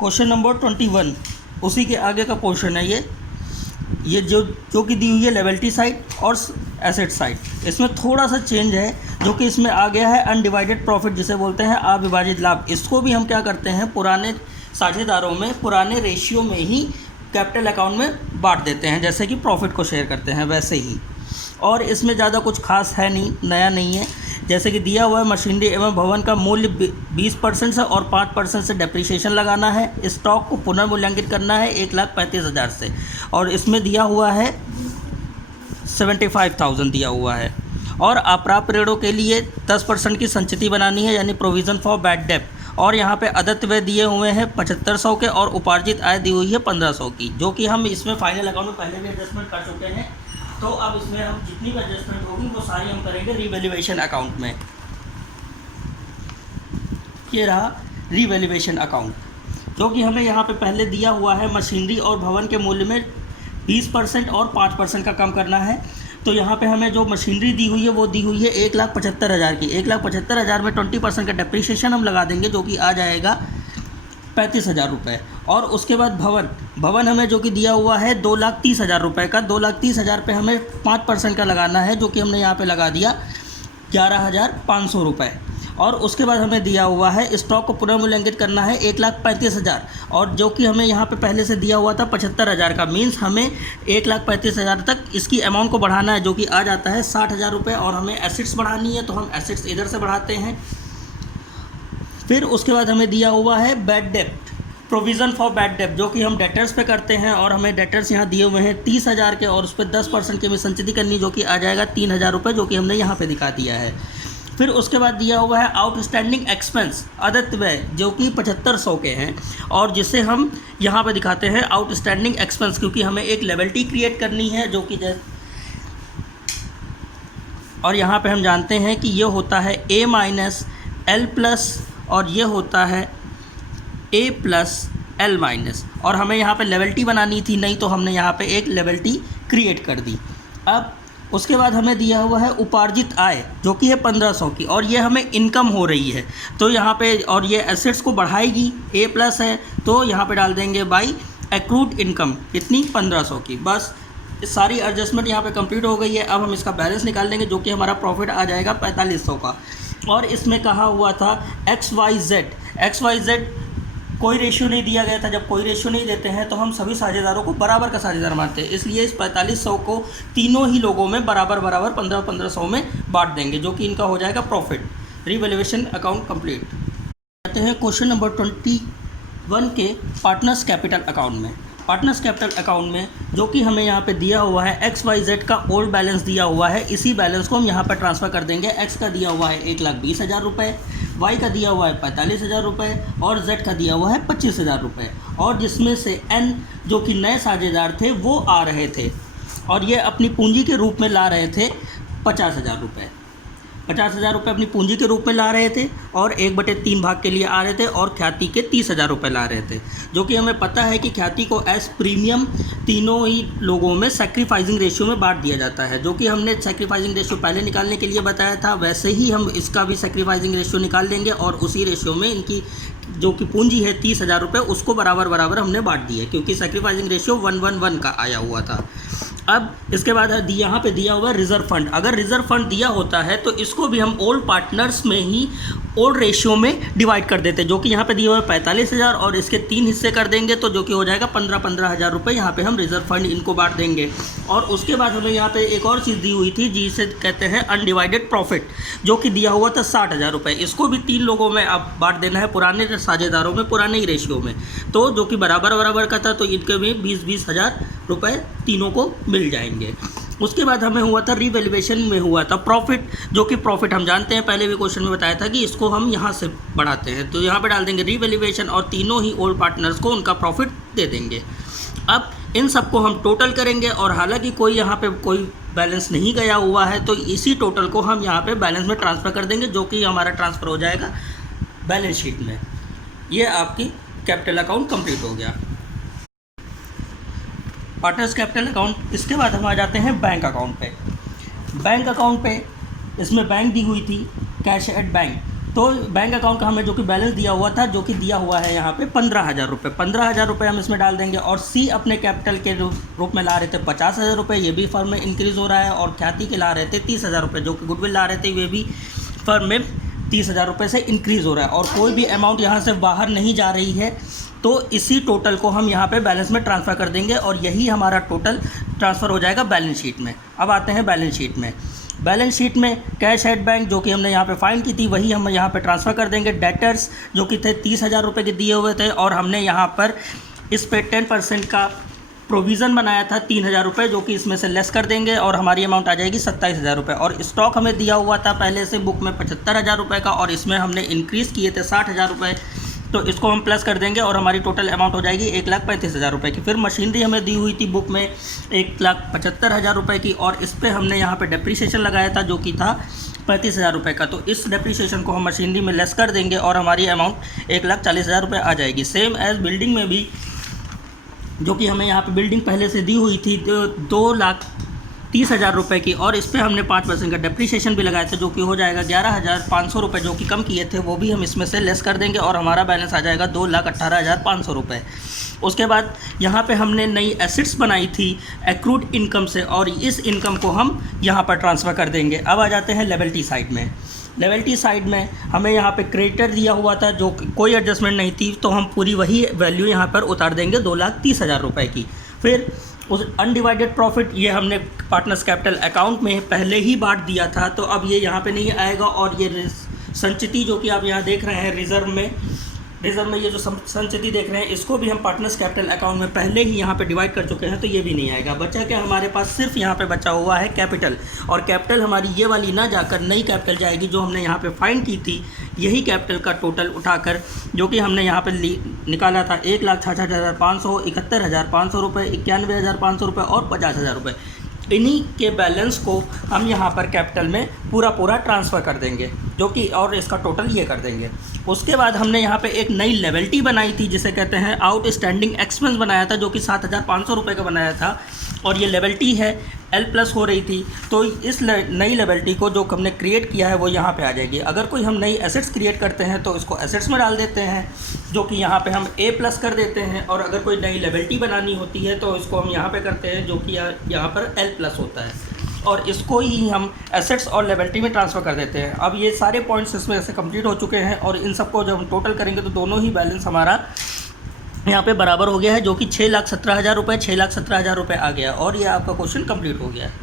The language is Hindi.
क्वेश्चन नंबर 21 उसी के आगे का क्वेश्चन है ये जो कि दी हुई है लायबिलिटी साइड और एसेट साइड। इसमें थोड़ा सा चेंज है जो कि इसमें आ गया है अनडिवाइडेड प्रॉफिट, जिसे बोलते हैं अविभाजित लाभ। इसको भी हम क्या करते हैं, पुराने साझेदारों में पुराने रेशियो में ही कैपिटल अकाउंट में बांट देते हैं, जैसे कि प्रॉफिट को शेयर करते हैं वैसे ही। और इसमें ज़्यादा कुछ खास है नहीं, नया नहीं है। जैसे कि दिया हुआ है मशीनरी एवं भवन का मूल्य 20% से और 5% से डेप्रिसिएशन लगाना है। स्टॉक को पुनर्मूल्यांकित करना है 1,35,000 से, और इसमें दिया हुआ है 75,000 दिया हुआ है। और अप्राप्य ऋणों के लिए 10% की संचिति बनानी है, यानी प्रोविज़न फॉर बैड डेट। और यहाँ पे अदत्त व्यय दिए हुए हैं 7500 के, और उपार्जित आय दी हुई है 1500 की, जो कि हम इसमें फाइनल अकाउंट में पहले भी एडजस्टमेंट कर चुके हैं। तो अब इसमें हम जितनी भी एडजस्टमेंट होगी वो सारी हम करेंगे रीवैल्यूएशन अकाउंट में। ये रहा रीवैल्यूएशन अकाउंट, जो कि हमें यहाँ पे पहले दिया हुआ है मशीनरी और भवन के मूल्य में 20% और 5% का कम करना है। तो यहाँ पे हमें जो मशीनरी दी हुई है वो दी हुई है 1,75,000 की। 1,75,000 में 20% का डेप्रिसिएशन हम लगा देंगे, जो कि आ जाएगा 35,000 रुपये। और उसके बाद भवन हमें जो कि दिया हुआ है 2,30,000 रुपये का। 2,30,000 पे हमें 5% का लगाना है, जो कि हमने यहाँ पे लगा दिया 11,500 रुपये। और उसके बाद हमें दिया हुआ है स्टॉक को पुनर्मूल्यांकित करना है 1,35,000, और जो कि हमें यहाँ पे पहले से दिया हुआ था 75,000 का। मीन्स हमें 1,35,000 तक इसकी अमाउंट को बढ़ाना है, जो कि आ जाता है 60,000 रुपये। और हमें एसेट्स बढ़ानी है, तो हम एसेट्स इधर से बढ़ाते हैं। फिर उसके बाद हमें दिया हुआ है bad debt, provision for bad debt, जो कि हम डेटर्स पे करते हैं। और हमें डेटर्स यहाँ दिए हुए हैं 30,000 के, और उस पर 10% की हमें संचिति करनी, जो कि आ जाएगा 3,000 रुपये, जो कि हमने यहाँ पे दिखा दिया है। फिर उसके बाद दिया हुआ है आउटस्टैंडिंग एक्सपेंस, अदत्त व्यय, जो कि 7500 के हैं, और जिसे हम यहाँ पे दिखाते हैं आउटस्टैंडिंग एक्सपेंस, क्योंकि हमें एक लायबिलिटी क्रिएट करनी है, जो कि और यहाँ पे हम जानते हैं कि ये होता है A माइनस L प्लस, और ये होता है A प्लस L माइनस। और हमें यहाँ पे लायबिलिटी बनानी थी, नहीं तो हमने यहाँ पे एक लायबिलिटी क्रिएट कर दी। अब उसके बाद हमें दिया हुआ है उपार्जित आय, जो कि है 1500 की, और ये हमें इनकम हो रही है। तो यहाँ पे, और ये एसेट्स को बढ़ाएगी, A प्लस है, तो यहाँ पे डाल देंगे बाई एक्रूड इनकम, कितनी 1500 की। बस सारी एडजस्टमेंट यहाँ पे कंप्लीट हो गई है। अब हम इसका बैलेंस निकाल लेंगे, जो कि हमारा प्रॉफिट आ जाएगा 4500 का। और इसमें कहा हुआ था XYZ कोई रेशियो नहीं दिया गया था। जब कोई रेशियो नहीं देते हैं तो हम सभी साझेदारों को बराबर का साझेदार मानते हैं, इसलिए इस 4500 को तीनों ही लोगों में बराबर 1500 में बांट देंगे, जो कि इनका हो जाएगा प्रॉफिट। Revaluation account complete. आते हैं क्वेश्चन नंबर 21 के पार्टनर्स कैपिटल अकाउंट में। पार्टनर्स कैपिटल अकाउंट में जो कि हमें यहाँ पे दिया हुआ है XYZ का ओल्ड बैलेंस दिया हुआ है, इसी बैलेंस को हम यहाँ पर ट्रांसफ़र कर देंगे। X का दिया हुआ है 1,20,000 रुपये, Y का दिया हुआ है 45,000 रुपये, और Z का दिया हुआ है 25,000 रुपये। और जिसमें से N जो कि नए साझेदार थे वो आ रहे थे, और ये अपनी पूंजी के रूप में ला रहे थे 50,000 रुपये। 50,000 रुपये अपनी पूंजी के रूप में ला रहे थे, और 1/3 भाग के लिए आ रहे थे, और ख्याति के 30,000 रुपये ला रहे थे। जो कि हमें पता है कि ख्याति को एस प्रीमियम तीनों ही लोगों में सैक्रिफाइसिंग रेशियो में बांट दिया जाता है, जो कि हमने सैक्रिफाइसिंग रेशियो पहले निकालने के लिए बताया था। वैसे ही हम इसका भी सैक्रिफाइसिंग रेशियो निकाल लेंगे, और उसी रेशियो में इनकी जो कि पूंजी है 30,000 रुपये, उसको बराबर हमने बांट दी है, क्योंकि सैक्रिफाइसिंग रेशियो 1:1 का आया हुआ था। अब इसके बाद यहाँ पे दिया हुआ रिज़र्व फंड। अगर रिज़र्व फंड दिया होता है तो इसको भी हम ओल्ड पार्टनर्स में ही ओल्ड रेशियो में डिवाइड कर देते, जो कि यहाँ पे दिया हुआ है 45,000, और इसके 3 हिस्से कर देंगे, तो जो कि हो जाएगा 15,000 रुपये। यहाँ पे हम रिज़र्व फंड इनको बांट देंगे। और उसके बाद हमें यहाँ पे एक और चीज़ दी हुई थी, जिसे कहते हैं अनडिवाइडेड प्रॉफिट, जो कि दिया हुआ था 60,000 रुपये। इसको भी 3 लोगों में अब बांट देना है, पुराने साझेदारों में, पुराने ही रेशियो में, तो जो कि बराबर का था, तो इनके में 20,000 रुपये तीनों को मिल जाएंगे। उसके बाद हमें हुआ था रीवैल्यूएशन में हुआ था प्रॉफिट, जो कि प्रॉफिट हम जानते हैं, पहले भी क्वेश्चन में बताया था कि इसको हम यहाँ से बढ़ाते हैं, तो यहाँ पे डाल देंगे रीवैल्यूएशन, और तीनों ही ओल्ड पार्टनर्स को उनका प्रॉफिट दे देंगे। अब इन सबको हम टोटल करेंगे, और हालांकि कोई यहाँ पे कोई बैलेंस नहीं गया हुआ है, तो इसी टोटल को हम यहाँ पे बैलेंस में ट्रांसफ़र कर देंगे, जो कि हमारा ट्रांसफ़र हो जाएगा बैलेंस शीट में। ये आपकी कैपिटल अकाउंट कंप्लीट हो गया, पार्टनर्स कैपिटल अकाउंट। इसके बाद हम आ जाते हैं बैंक अकाउंट पे। बैंक अकाउंट पे इसमें बैंक दी हुई थी कैश एट बैंक, तो बैंक अकाउंट का हमें जो कि बैलेंस दिया हुआ था, जो कि दिया हुआ है यहाँ पे 15,000 रुपये, 15,000 रुपये हम इसमें डाल देंगे। और सी अपने कैपिटल के रूप में ला रहे थे 50,000 रुपये, ये भी फर्म में इंक्रीज़ हो रहा है। और ख्याति के ला रहे थे 30,000 रुपये, जो कि गुडविल ला रहे थे, वे भी फर्म में 30,000 रुपये से इंक्रीज़ हो रहा है। और कोई भी अमाउंट यहाँ से बाहर नहीं जा रही है, तो इसी टोटल को हम यहाँ पे बैलेंस में ट्रांसफ़र कर देंगे और यही हमारा टोटल ट्रांसफ़र हो जाएगा बैलेंस शीट में। अब आते हैं बैलेंस शीट में। बैलेंस शीट में कैश एट बैंक जो कि हमने यहाँ पे फाइंड की थी, वही हम यहाँ पे ट्रांसफ़र कर देंगे। डेटर्स जो कि थे 30,000 रुपये के दिए हुए थे, और हमने यहाँ पर इस पे 10% का प्रोविज़न बनाया था 3,000 रुपये, जो कि इसमें से लेस कर देंगे और हमारी अमाउंट आ जाएगी 27,000 रुपये। और स्टॉक हमें दिया हुआ था पहले से बुक में 75,000 रुपये का, और इसमें हमने इंक्रीज़ किए थे 60,000 रुपये, तो इसको हम प्लस कर देंगे और हमारी टोटल अमाउंट हो जाएगी 1,35,000 रुपये की। फिर मशीनरी हमें दी हुई थी बुक में 1,75,000 रुपये की, और इस पर हमने यहाँ पे डेप्रीशिएशन लगाया था जो कि था 35,000 रुपये का। तो इस डेप्रीशिएशन को हम मशीनरी में लेस कर देंगे और हमारी अमाउंट 1,40,000 रुपये आ जाएगी। सेम एज़ बिल्डिंग में भी, जो कि हमें यहाँ पे बिल्डिंग पहले से दी हुई थी 2,30,000 रुपये की, और इस पर हमने 5% का डेप्रीशिएशन भी लगाया था, जो कि हो जाएगा 11,500 रुपये, जो कि कम किए थे वो भी हम इसमें से लेस कर देंगे और हमारा बैलेंस आ जाएगा 2,18,500 रुपये। उसके बाद यहाँ पे हमने नई एसेट्स बनाई थी एक्रूड इनकम से, और इस इनकम को हम यहाँ पर ट्रांसफ़र कर देंगे। अब आ जाते हैं लेवल्टी साइड में। लेवल्टी साइड में हमें यहाँ पे क्रेडिटर दिया हुआ था, जो कोई एडजस्टमेंट नहीं थी, तो हम पूरी वही वैल्यू यहाँ पर उतार देंगे 2,30,000 रुपये की। फिर उस अनडिवाइडेड प्रॉफिट, ये हमने पार्टनर्स कैपिटल अकाउंट में पहले ही बांट दिया था, तो अब ये यहाँ पे नहीं आएगा। और ये संचिति जो कि आप यहाँ देख रहे हैं रिज़र्व में ये जो संचिति देख रहे हैं, इसको भी हम पार्टनर्स कैपिटल अकाउंट में पहले ही यहाँ पे डिवाइड कर चुके हैं, तो ये भी नहीं आएगा। बचा क्या हमारे पास, सिर्फ यहाँ पे बचा हुआ है कैपिटल, और कैपिटल हमारी ये वाली ना जाकर नई कैपिटल जाएगी जो हमने यहाँ पे फाइंड की थी। यही कैपिटल का टोटल उठाकर, जो कि हमने यहाँ पे निकाला था 1,66,500, 71,500 रुपये, 91,500 रुपये और 50,000 रुपये, इन्हीं के बैलेंस को हम यहाँ पर कैपिटल में पूरा ट्रांसफ़र कर देंगे, जो कि और इसका टोटल ये कर देंगे। उसके बाद हमने यहाँ पे एक नई लेवल्टी बनाई थी, जिसे कहते हैं आउटस्टैंडिंग एक्सपेंस बनाया था, जो कि 7,500 रुपये का बनाया था, और ये लेवल्टी है L+ हो रही थी। तो इस नई लेवल्टी को जो हमने क्रिएट किया है वो यहाँ पे आ जाएगी। अगर कोई हम नई एसेट्स क्रिएट करते हैं तो इसको एसेट्स में डाल देते हैं, जो कि यहाँ पे हम A+ कर देते हैं, और अगर कोई नई लेवल्टी बनानी होती है तो इसको हम यहाँ पे करते हैं, जो कि यहाँ पर L+ होता है, और इसको ही हम एसेट्स और लेवल्टी में ट्रांसफ़र कर देते हैं। अब ये सारे पॉइंट्स इसमें से कंप्लीट हो चुके हैं, और इन सबको जब हम टोटल करेंगे तो दोनों ही बैलेंस हमारा यहाँ पे बराबर हो गया है, जो कि 6,17,000 रुपये 6,17,000 रुपये आ गया, और ये आपका क्वेश्चन कंप्लीट हो गया है।